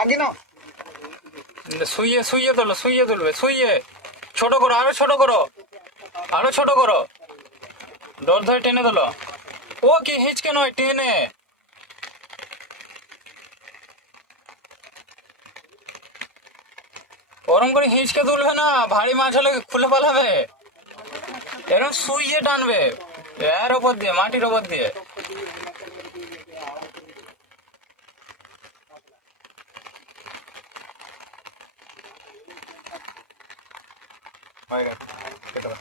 লাগি না শুইয়ে শুইয়ে তোলো, শুইয়ে তুলবে, শুইয়ে ছোট করো, আরো ছোট করো, আরো ছোট করো, দর ধরে টেনে তোলো। ও কি হিচকে নয়, টেনে। ওরম করে হিচকে তুলবে না, ভারী মাছ হলে খুলে পালাবে। এরকম শুইয়ে টানবে, এর ওপর দিয়ে, মাটির ওপর দিয়ে। হয়ে গেছে, কেটে দাও।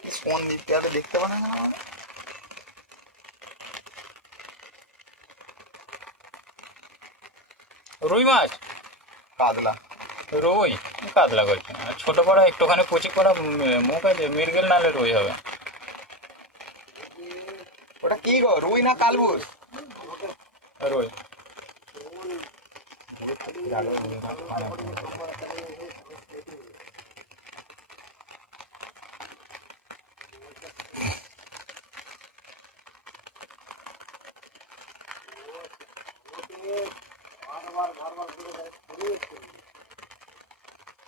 কি ফোন নিতে হবে, দেখতে পারে না। রুই মাছ, কাতলা রুই, কাতলা করছে ছোট বড় একটুখানি কুচি করা মুখ আছে, মৃগেল নালে রুই হবে। ওটা কি গো, রুই না কালবুস? রুই।